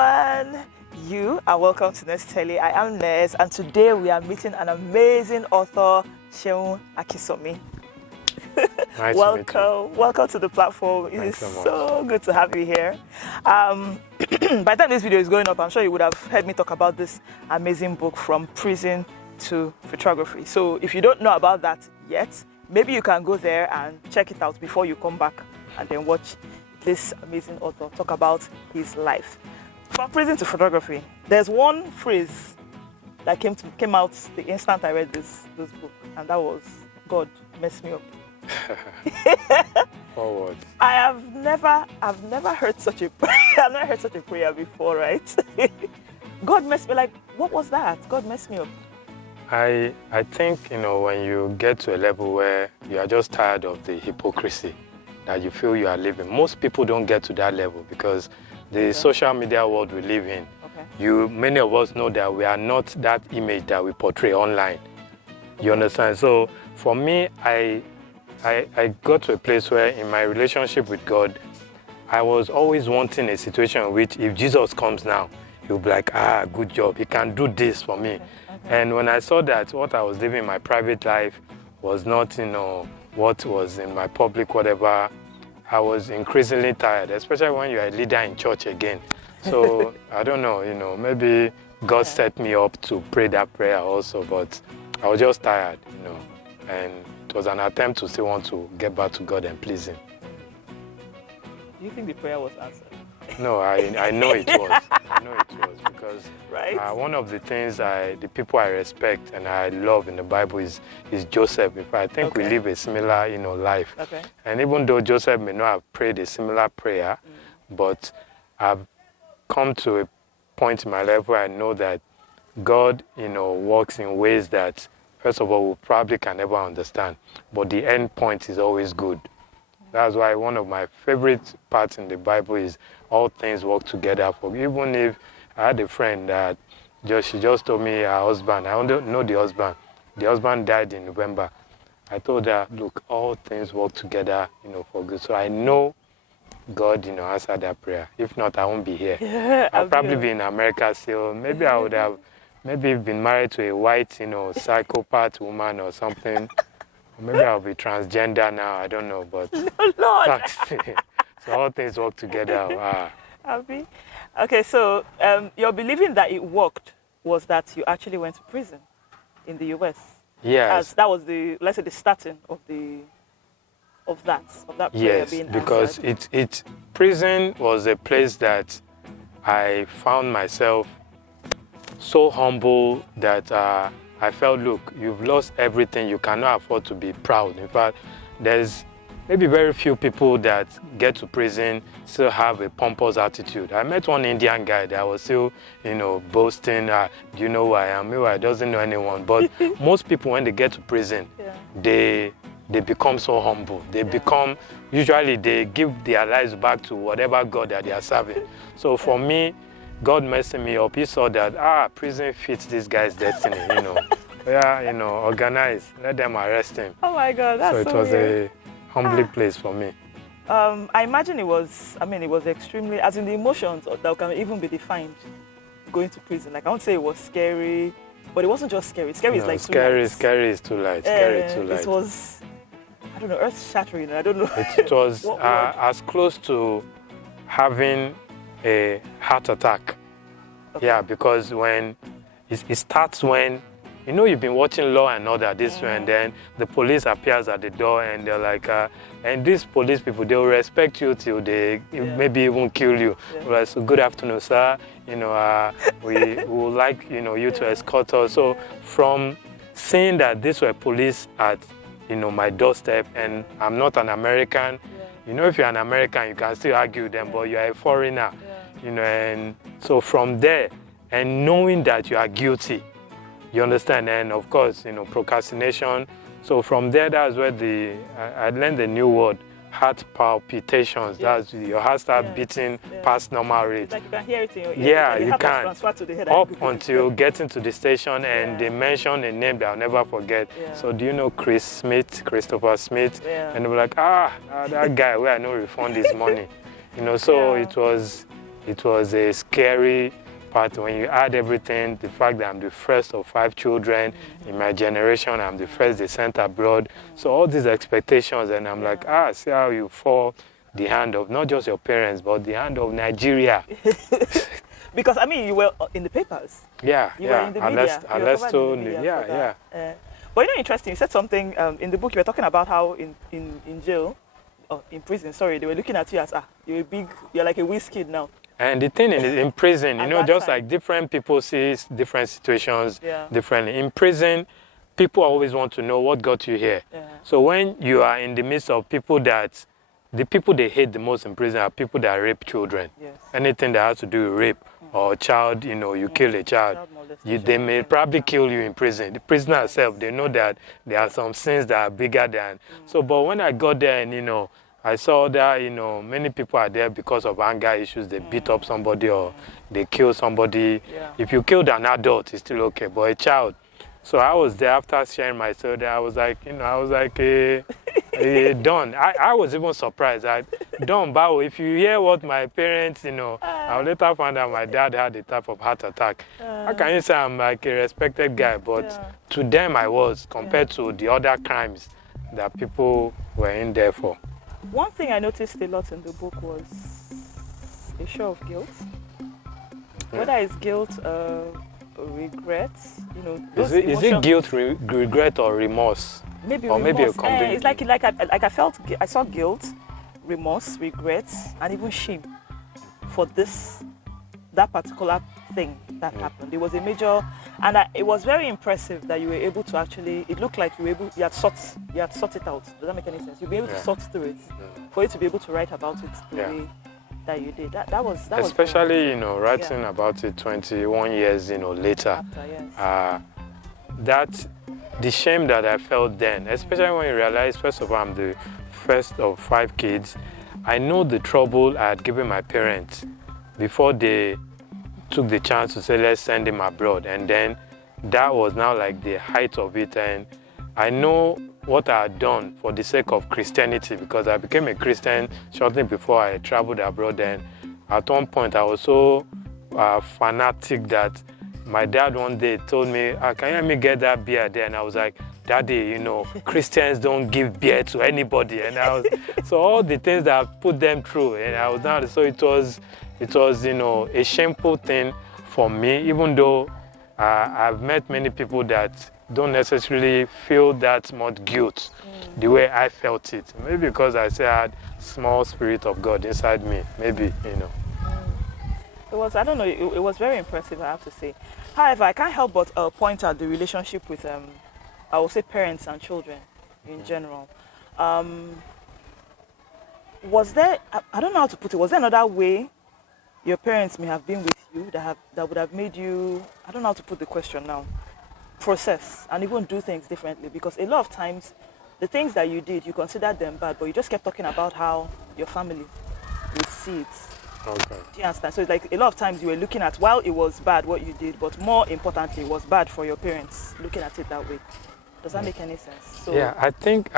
everyone. You are welcome to Nest Telly. I am Nes, and today we are meeting an amazing author, SEUN AKINSUMIN. Nice Welcome to the platform. It is so good to have you here. By the time this video is going up, I'm sure you would have heard me talk about this amazing book, From Prison to Photography. So if you don't know about that yet, maybe you can go there and check it out before you come back and then watch this amazing author talk about his life. From prison to photography. There's one phrase that came out the instant I read this book, and that was, God messed me up. Forward. I've never heard such a I've never heard such a prayer before, right? God messed me, like, what was that? God messed me up. I think, when you get to a level where you are just tired of the hypocrisy that you feel you are living. Most people don't get to that level because the social media world we live in, many of us know that we are not that image that we portray online. You understand? So for me, I got to a place where in my relationship with God, I was always wanting a situation in which if Jesus comes now, he'll be like, good job, he can do this for me. And when I saw that what I was living in my private life was not, what was in my public, whatever, I was increasingly tired, especially when you're a leader in church again. So I don't know, maybe God set me up to pray that prayer also, but I was just tired, and it was an attempt to still want to get back to God and please him. Do you think the prayer was answered? No, I know it was. I know it was because one of the things the people I respect and I love in the Bible is Joseph. I think we live a similar, life. And even though Joseph may not have prayed a similar prayer, but I've come to a point in my life where I know that God, works in ways that, first of all, we probably can never understand, but the end point is always good. That's why one of my favorite parts in the Bible is all things work together for me. Even if I had a friend that she just told me her husband, I don't know the husband died in November. I told her, look, all things work together, for good. So I know God, answered that prayer. If not, I won't be here. I'll probably be in America still. Maybe I would have been married to a white, psychopath woman or something. Maybe I'll be transgender now, I don't know, but Lord. So all things work together. Abby. Okay, so your believing that it worked was that you actually went to prison in the US. Yes. As that was the starting of that prayer being answered. Because prison was a place that I found myself so humble that I felt, look, you've lost everything. You cannot afford to be proud. In fact, there's maybe very few people that get to prison still have a pompous attitude. I met one Indian guy that was still, boasting, do you know who I am? Meanwhile, doesn't know anyone. But most people, when they get to prison, they become so humble. Usually they give their lives back to whatever God that they are serving. So for me, God messing me up. He saw that, prison fits this guy's destiny, organize, let them arrest him. Oh my God, that's so it was a humbling place for me. I imagine it was extremely, as in the emotions that can even be defined going to prison. Like, I won't say it was scary, but it wasn't just scary. Scary is like scary is too light. It was, I don't know, earth-shattering. I don't know. It was as close to having a heart attack. Yeah, because when it starts when you've been watching Law and Order this way, and then the police appears at the door and they're like, and these police people, they will respect you till they maybe even kill you. Like, so good afternoon, sir. We would like you to escort us. So from seeing that these were police at my doorstep, and I'm not an American. If you're an American, you can still argue with them, but you're a foreigner. And so from there, and knowing that you are guilty, you understand, and of course, procrastination. So from there, that's where I learned the new word, heart palpitations. That's your heart starts beating past normal rate. It's like you can hear it in your ear. Yeah, you can. To the head up until getting to the station, and they mention a name that I'll never forget. So do you know Christopher Smith? And they were like, that guy where I know refund his money. So it was it was a scary part when you add everything, the fact that I'm the first of 5 children in my generation, I'm the first they sent abroad. So all these expectations, and I'm like, see how you fall the hand of not just your parents, but the hand of Nigeria. Because, I mean, you were in the papers. Yeah, you were in the media. But you know, interesting, you said something in the book, you were talking about how in jail, or in prison, sorry, they were looking at you as, you're like a whiz kid now. And the thing is, in prison, you know, just like different people see different situations differently. In prison, people always want to know what got you here. Yeah. So when you are in the midst of people that, the people they hate the most in prison are people that rape children. Yes. Anything that has to do with rape or child, you know, you kill a child, they may probably kill you in prison. The prisoner itself, they know that there are some sins that are bigger than. So, but when I got there and, you know, I saw that, you know, many people are there because of anger issues. They beat up somebody or they kill somebody. Yeah. If you killed an adult, it's still okay, but a child. So I was there after sharing my story. I was like, you know, Don. I was even surprised. Don Bao, if you hear what my parents, you know, I later found out my dad had a type of heart attack. How can you say I'm like a respected guy? But to them I was, compared to the other crimes that people were in there for. One thing I noticed a lot in the book was a show of guilt. Whether it's guilt, regret, you know. Is it guilt, regret, or remorse? Maybe or remorse. Maybe a combination. It's I saw guilt, remorse, regret, and even shame for that particular thing that happened. It was a major, and it was very impressive that you were able to actually. It looked like you had sought it out. Does that make any sense? You'll be able to sort through it for you to be able to write about it the way that you did. That was especially, you know, writing about it 21 years, you know, later. After, that the shame that I felt then, especially when you realize, first of all, I'm the first of 5 kids. I know the trouble I had given my parents before they took the chance to say, let's send him abroad. And then that was now like the height of it. And I know what I had done for the sake of Christianity, because I became a Christian shortly before I traveled abroad. And at one point, I was so fanatic that my dad one day told me, can you let me get that beer there? And I was like, Daddy, you know, Christians don't give beer to anybody. And so all the things that I put them through, and I was not, so it was, you know, a shameful thing for me, even though I've met many people that don't necessarily feel that much guilt the way I felt it. Maybe because I say I had small spirit of God inside me, maybe, you know. It was, I don't know, it was very impressive, I have to say. However, I can't help but point out the relationship with, I would say, parents and children in general. Was there, I don't know how to put it, was there another way your parents may have been with you that would have made you, I don't know how to put the question now, process and even do things differently? Because a lot of times, the things that you did, you considered them bad, but you just kept talking about how your family would see it. Okay. Do you understand? So it's like a lot of times you were looking at, while it was bad what you did, but more importantly, it was bad for your parents, looking at it that way. Does that make any sense? So, yeah, I think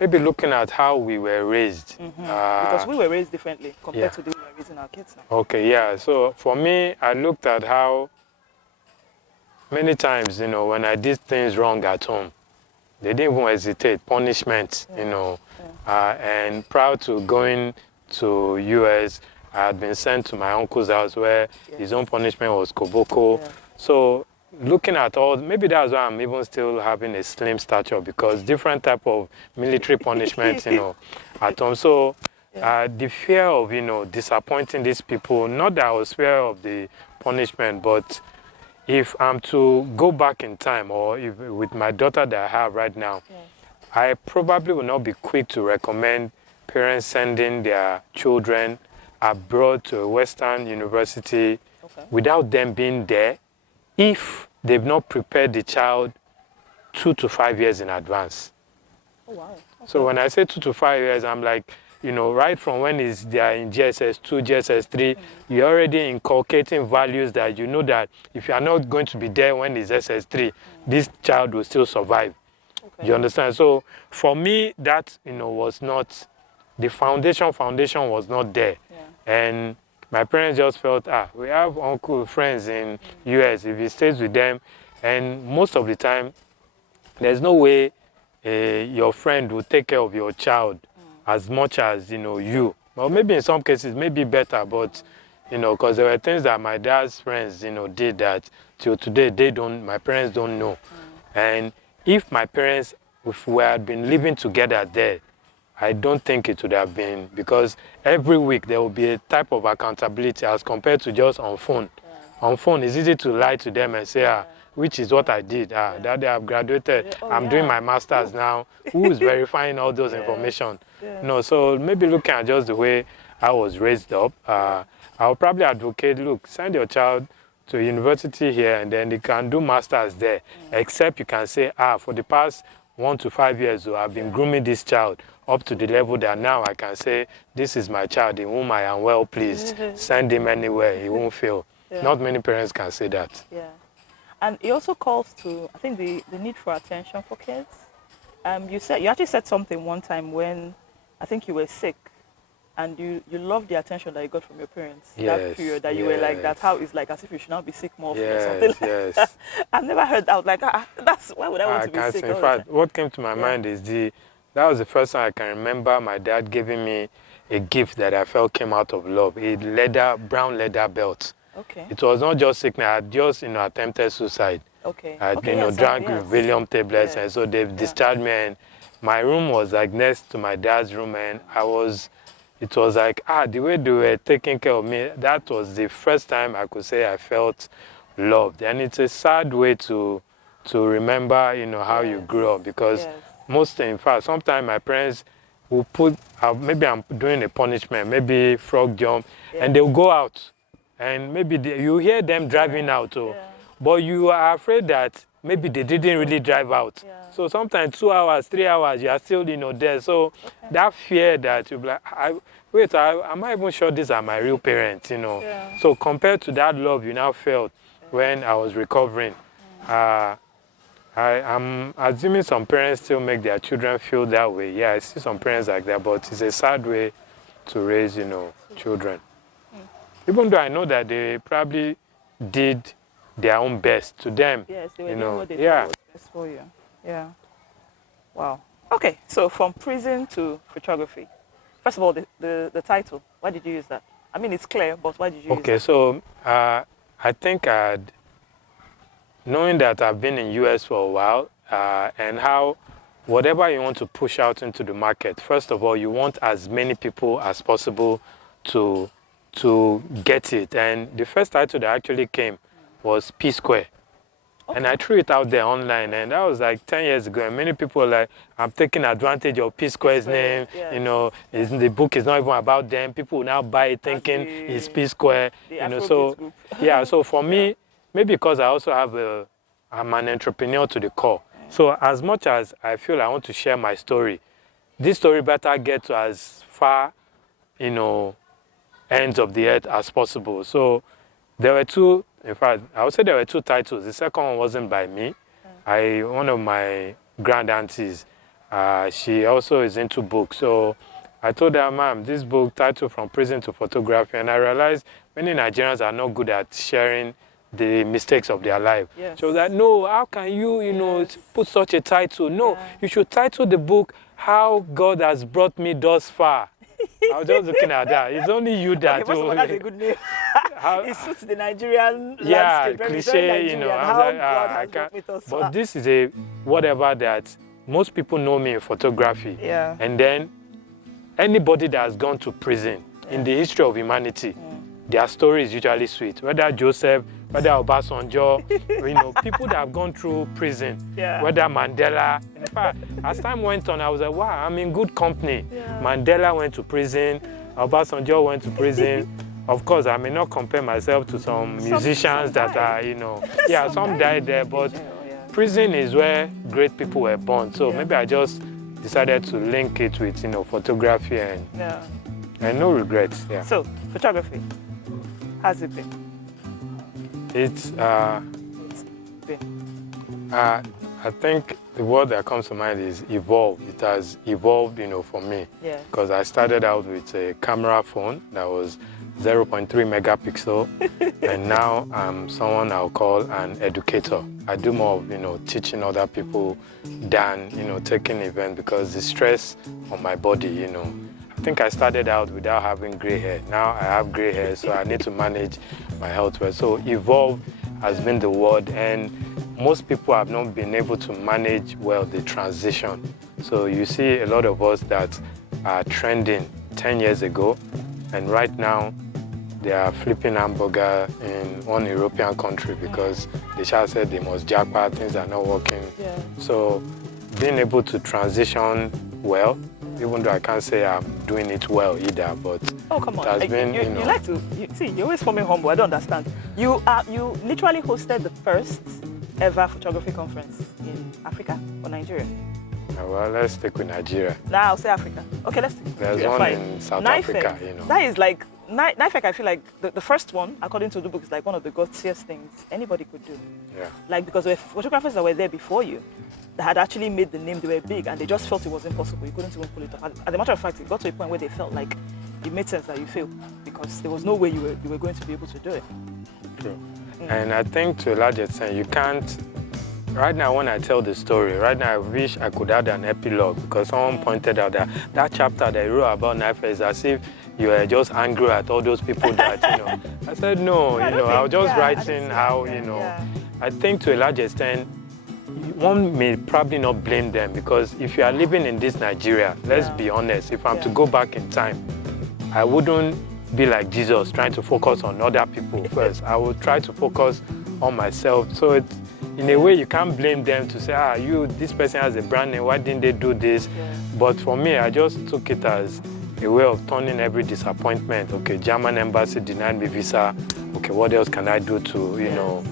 maybe looking at how we were raised. Because we were raised differently compared to the way we are raising our kids now. Okay, yeah. So for me, I looked at how many times, you know, when I did things wrong at home, they didn't even hesitate, punishment, you know. And prior to going to US, I had been sent to my uncle's house where his own punishment was koboko. So looking at all, maybe that's why I'm even still having a slim stature, because different type of military punishment, you know, at home. So the fear of, you know, disappointing these people, not that I was fear of the punishment, but if I'm to go back in time, or if, with my daughter that I have right now, I probably will not be quick to recommend parents sending their children abroad to a Western university without them being there, if they've not prepared the child 2 to 5 years in advance. Oh, wow. Okay. So when I say 2 to 5 years, I'm like, you know, right from when they are in GSS2, GSS3, you're already inculcating values that you know that if you are not going to be there when it's SS3, this child will still survive. You understand? So for me, that, you know, was not the foundation was not there. And my parents just felt, we have uncle friends in US, if he stays with them, and most of the time, there's no way your friend will take care of your child as much as, you. Well, maybe in some cases, maybe better, but, because there were things that my dad's friends, did that till today, my parents don't know. And if my parents, if we had been living together there, I don't think it would have been, because every week there will be a type of accountability as compared to just on phone. On phone, it's easy to lie to them and say, which is what I did. Daddy, I've graduated. I'm doing my master's now. Who is verifying all those information? So maybe looking at just the way I was raised up, I'll probably advocate, look, send your child to a university here and then they can do masters there, except you can say, for the past 1 to 5 years, I've been grooming this child up to the level that now I can say, this is my child in whom I am well pleased. Send him anywhere, he won't fail. Not many parents can say that. And it also calls to, I think, the need for attention for kids. You actually said something one time when I think you were sick, and you loved the attention that you got from your parents. That period that you were like, that's how it's like as if you should not be sick more or something like that. I've never heard that. I was like, why would I want to be sick? In fact, what came to my mind is that was the first time I can remember my dad giving me a gift that I felt came out of love, a brown leather belt. It was not just sickness, I had just, attempted suicide. I drank Valium tablets, and so they discharged me, and my room was like next to my dad's room, and it was like, the way they were taking care of me, that was the first time I could say I felt loved. And it's a sad way to remember, how you grew up, because in fact, sometimes my parents will put, maybe I'm doing a punishment, maybe frog jump, and they'll go out. And maybe you hear them driving out, but you are afraid that maybe they didn't really drive out. So sometimes 2 hours, 3 hours, you are still, there. So that fear that you'll be like, am I even sure these are my real parents, So compared to that love you now felt when I was recovering, I'm assuming some parents still make their children feel that way. I see some parents like that, but it's a sad way to raise, children. Even though I know that they probably did their own best to them. Yes, they were doing what they thought was best for you. Wow. Okay, so from prison to photography. First of all, the title. Why did you use that? I mean, it's clear, but why did you use that? Okay, so I think knowing that I've been in US for a while, and how whatever you want to push out into the market, first of all, you want as many people as possible to get it. And the first title that actually came was P Square. And I threw it out there online, and that was like 10 years ago. And many people were like, I'm taking advantage of P Square's name. The book is not even about them. People will now buy it thinking it's P Square. So for me, maybe because I also I'm an entrepreneur to the core. So as much as I feel I want to share my story, this story better get to as far, ends of the earth as possible. So there were two, in fact, I would say there were two titles. The second one wasn't by me. One of my grand aunties, she also is into books. So I told her, Ma'am, this book titled From Prison to Photography, and I realized many Nigerians are not good at sharing the mistakes of their life. She was like, no, how can you, put such a title? No, you should title the book, How God Has Brought Me Thus Far. I was just looking at that. It's only you that... first of all, that's a good name. It suits the Nigerian landscape. Cliche, But this is whatever that most people know me in photography. And then anybody that has gone to prison in the history of humanity, their story is usually sweet. Whether Joseph, whether Obasanjo, people that have gone through prison, whether Mandela. In fact, as time went on, I was like, wow, I'm in good company. Mandela went to prison, Obasanjo went to prison. Of course, I may not compare myself to some musicians that are, some died there, but prison is where great people were born. So maybe I just decided to link it with, photography and no regrets. So, photography, how's it been? I think The word that comes to mind is evolve. It has evolved, for me. Yeah. Because I started out with a camera phone that was 0.3 megapixel, and now I'm someone I'll call an educator. I do more of, teaching other people than, taking events, because the stress on my body, I think I started out without having gray hair. Now I have gray hair, so I need to manage my health well. So evolve has been the word, and most people have not been able to manage well the transition. So you see a lot of us that are trending 10 years ago, and right now they are flipping hamburger in one European country because the child said they must jackpot, things are not working. Yeah. So being able to transition well, even though I can't say I'm doing it well either, but oh, come on. It has been, you like to, see, you're always forming humble. I don't understand. You literally hosted the first ever photography conference in Africa or Nigeria. Well, let's stick with Nigeria. Now I'll say Africa. Okay, let's stick with There's Nigeria. one in South Africa, That is like, NIFEC, I feel like the first one, according to the book, is like one of the gutsiest things anybody could do. Yeah. Like, because there were photographers that were there before you that had actually made the name, they were big, and they just felt it was impossible. You couldn't even pull it off. As a matter of fact, it got to a point where they felt like it made sense that you failed, because there was no way you were going to be able to do it. True. And I think to a large extent, you can't. Right now, when I tell the story, right now I wish I could add an epilogue, because someone pointed out that chapter that you wrote about NIFEC is as if you were just angry at all those people that, I said, no, I was just writing how, I think to a large extent, one may probably not blame them, because if you are living in this Nigeria, let's be honest, if I'm to go back in time, I wouldn't be like Jesus trying to focus on other people first. I would try to focus on myself. So it's, in a way, you can't blame them to say, this person has a brand name, why didn't they do this? Yeah. But for me, I just took it as a way of turning every disappointment. Okay, German embassy denied me visa. Okay, what else can I do to,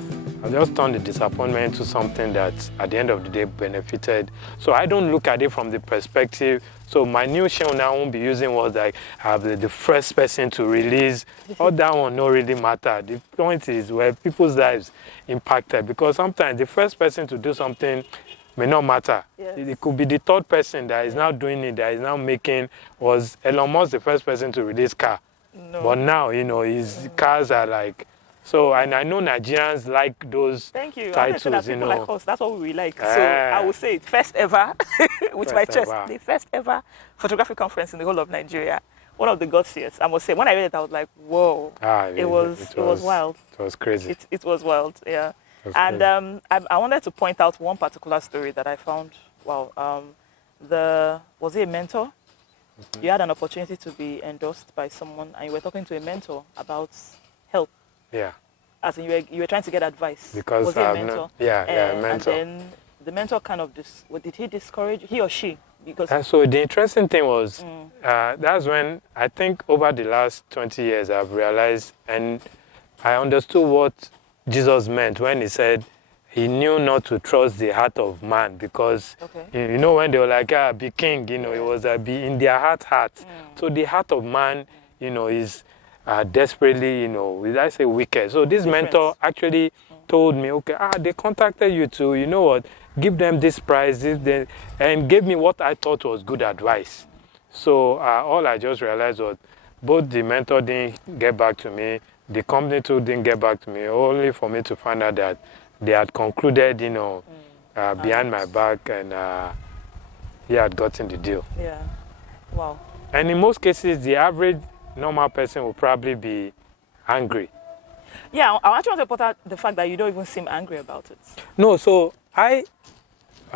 I just turned the disappointment into something that at the end of the day benefited. So I don't look at it from the perspective. So my new show now won't be using words like have the first person to release. All that one don't really matter. The point is where people's lives impacted, because sometimes the first person to do something may not matter. Yes. It could be the third person that is now doing it, that is now making. Was Elon Musk the first person to release car? No. But now, his cars are like. So, and I know Nigerians like those titles, that people like us, that's what we like. So I will say it, first ever, with my chest, the first ever photography conference in the whole of Nigeria. One of the gutsiest, I must say. When I read it, I was like, whoa. It was wild. It was crazy. It was wild, yeah. And I wanted to point out one particular story that I found, wow. Was it a mentor? Mm-hmm. You had an opportunity to be endorsed by someone, and you were talking to a mentor about help. Yeah. As in you were trying to get advice. Because was he a mentor? A mentor. And then the mentor kind of did he discourage, he or she? Because and so the interesting thing was that's when I think over the last 20 years I've realized and I understood what Jesus meant when he said he knew not to trust the heart of man, because when they were like be king, it was be in their heart. So the heart of man, is desperately, did I say wicked? So this mentor actually told me, okay, they contacted you to, you know what, give them this price, and gave me what I thought was good advice. So all I just realized was both the mentor didn't get back to me, the company too didn't get back to me, only for me to find out that they had concluded, behind my back, and he had gotten the deal. Yeah, wow. And in most cases, the average normal person will probably be angry. Yeah, I actually want to point out the fact that you don't even seem angry about it. No, so I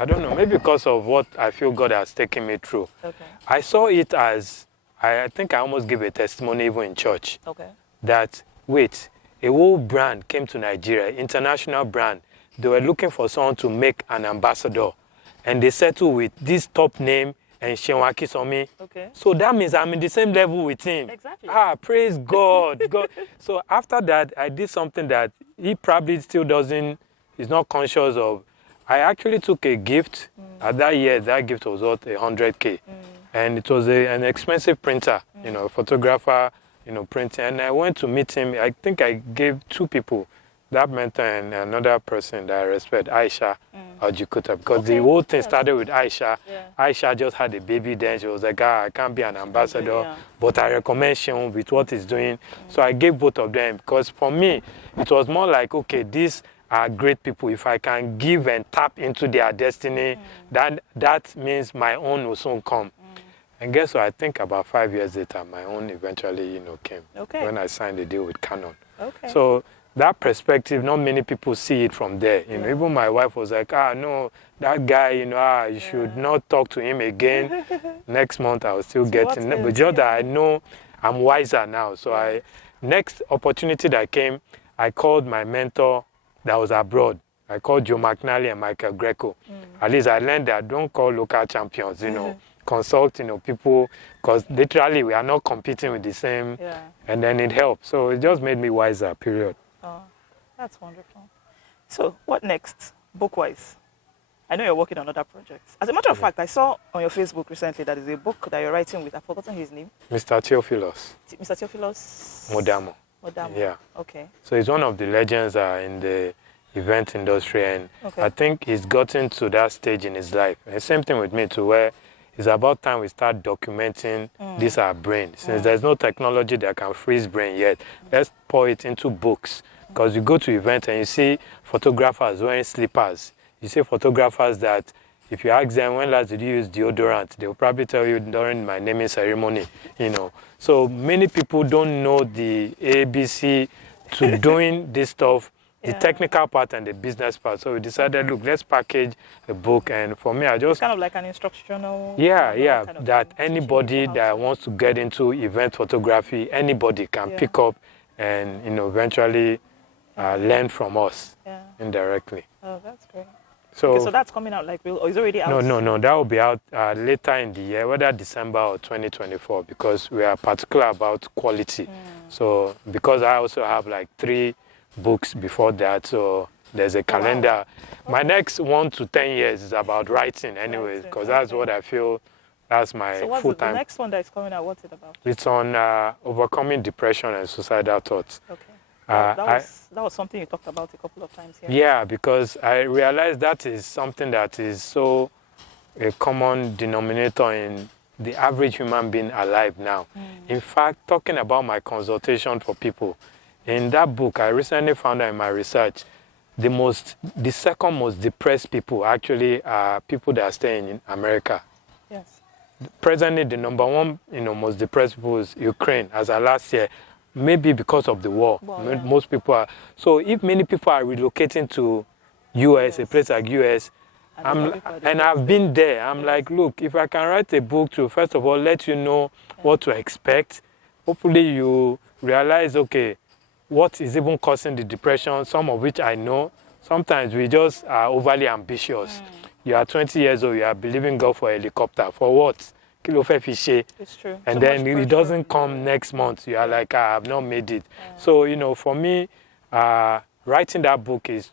don't know, maybe because of what I feel God has taken me through. Okay. I saw it as, I think I almost gave a testimony even in church. Okay. That, wait, a whole brand came to Nigeria, international brand. They were looking for someone to make an ambassador. And they settled with this top name, and SEUN AKINSUMIN. Okay. So that means I'm in the same level with him. Exactly. Praise God. God. So after that, I did something that he probably still he's not conscious of. I actually took a gift. At that year, that gift was worth 100K. And it was an expensive printer, a photographer, printing. And I went to meet him. I think I gave two people, that mentor and another person that I respect, Aisha. Ojikuta, because the whole thing started with Aisha. Aisha just had a baby then. She was like, I can't be an ambassador, but I recommend Seun with what he's doing. So I gave both of them, because for me, it was more like, okay, these are great people. If I can give and tap into their destiny, that means my own will soon come. And guess what? I think about 5 years later, my own eventually, came when I signed the deal with Canon. So that perspective, not many people see it from there. Even my wife was like, no, that guy, you should not talk to him again. Next month, I will still get him. But just that I know I'm wiser now. So next opportunity that came, I called my mentor that was abroad. I called Joe McNally and Michael Greco. At least I learned that don't call local champions, consult, people, because literally we are not competing with the same, and then it helped. So it just made me wiser, period. Oh, that's wonderful. So what next, book-wise? I know you're working on other projects. As a matter of fact, I saw on your Facebook recently that is a book that you're writing with, I've forgotten his name. Mr. Theophilus. Mr. Theophilus? Modamo. Yeah. Okay. So he's one of the legends in the event industry, and I think he's gotten to that stage in his life. And same thing with me too, where it's about time we start documenting this our brain. Since there's no technology that can freeze brain yet, let's pour it into books. Because you go to events and you see photographers wearing slippers. You see photographers that if you ask them, when last did you use deodorant? They will probably tell you during my naming ceremony, So many people don't know the ABC to doing this stuff, the technical part and the business part. So we decided, look, let's package a book. And for me, it's kind of like an instructional... Yeah, kind of that anybody that wants to get into event photography, anybody can pick up and, eventually learn from us indirectly. Oh, that's great. So that's coming out or is it already out? No, that will be out later in the year, whether December or 2024, because we are particular about quality. So because I also have 3 books before that, so there's a calendar. My next 1 to 10 years is about writing anyways, because that's what I feel, that's my full-time. The next one that is coming out, what's it about? It's on overcoming depression and suicidal thoughts. Okay. That was something you talked about a couple of times here. Yeah, because I realized that is something that is so a common denominator in the average human being alive now. In fact, talking about my consultation for people, in that book, I recently found out in my research, the second most depressed people actually are people that are staying in America. Yes. Presently, the number 1, most depressed people is Ukraine, as of last year. Maybe because of the war. Most people are. So if many people are relocating to US, a place like US, and I've been there, I'm like, look, if I can write a book to, first of all, let you know what to expect, hopefully you realize, okay, what is even causing the depression, some of which I know. Sometimes we just are overly ambitious. You are 20 years old, you are believing God for a helicopter. For what? It's true. And then it doesn't come next month. You are like, I have not made it. So, for me, writing that book is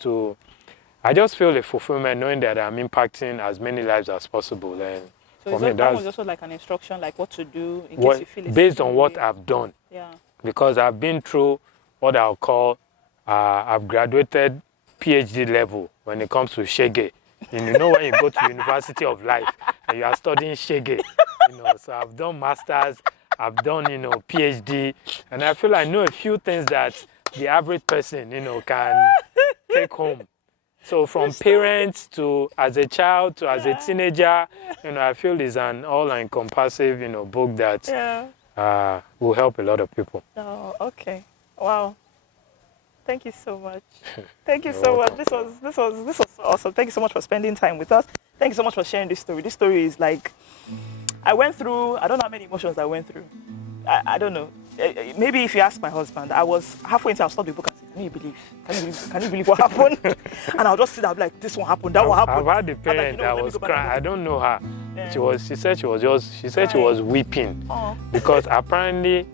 I just feel a fulfillment knowing that I'm impacting as many lives as possible. And so for me, that was also like an instruction, like what to do in case you feel it's based on what I've done. Yeah. Because I've been through what I'll call, I've graduated PhD level when it comes to Shege. When you go to University of Life and you are studying Shege, so I've done masters, I've done, PhD, and I feel I know a few things that the average person, can take home. So from parents to as a child to as a teenager, I feel it's an all-encompassive, book that will help a lot of people. Oh, okay. Wow. Thank you so much. Thank you so much. This was awesome. Thank you so much for spending time with us. Thank you so much for sharing this story. This story is like, I went through, I don't know how many emotions I went through. I don't know. Maybe if you ask my husband, I was halfway into, I'll stop the book and say, can you believe what happened? And I'll just sit there like, this one happened, that one happened. I've had the parent that was crying. I don't know her. Yeah. She said she was weeping. Because apparently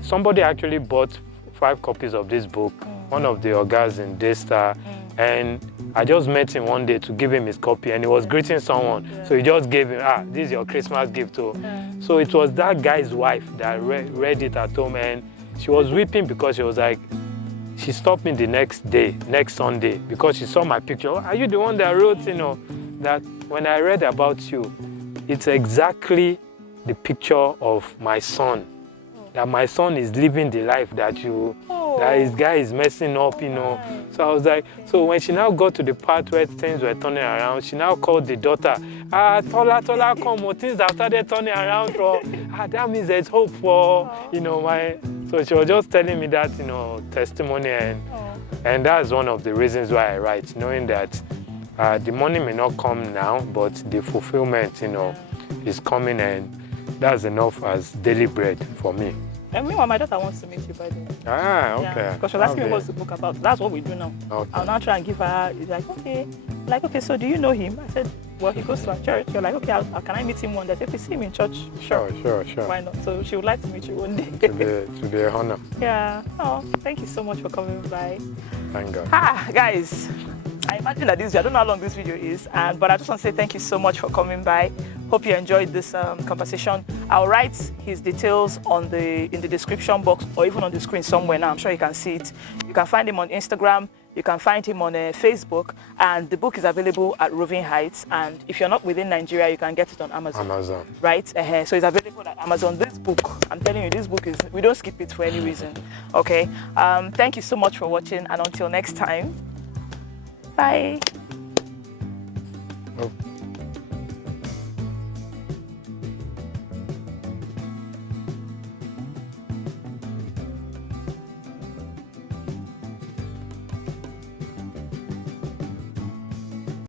somebody actually bought 5 copies of this book, one of the orgas in Daystar, and I just met him one day to give him his copy, and he was greeting someone. So he just gave him, this is your Christmas gift too. So it was that guy's wife that read it at home, and she was weeping because she was like, she stopped me the next Sunday, because she saw my picture. Are you the one that wrote, that when I read about you, it's exactly the picture of my son. That my son is living the life that that his guy is messing up, So I was like, so when she now got to the part where things were turning around, she now called the daughter. Tola, come, things have started turning around. That means there's hope for, So she was just telling me that, testimony, and that's one of the reasons why I write, knowing that the money may not come now, but the fulfillment, is coming, and that's enough as daily bread for me. And meanwhile, my daughter wants to meet you, by the way. Okay. Yeah, because she was asking me what's the book about. That's what we do now. Okay. I'll now try and give her, it's like, okay, so do you know him? I said, well, he goes to our church. You're like, okay, can I meet him one day? If we see him in church, sure. Why not? So she would like to meet you one day. to be an honor. Yeah. Oh, thank you so much for coming by. Thank God. Guys, I imagine that I don't know how long this video is, but I just want to say thank you so much for coming by. Hope you enjoyed this conversation. I'll write his details in the description box, or even on the screen somewhere now. I'm sure you can see it. You can find him on Instagram. You can find him on Facebook, and the book is available at Roving Heights. And if you're not within Nigeria, you can get it on Amazon. Right? So it's available at Amazon. This book, I'm telling you, this book we don't skip it for any reason. Okay? Thank you so much for watching, and until next time, bye.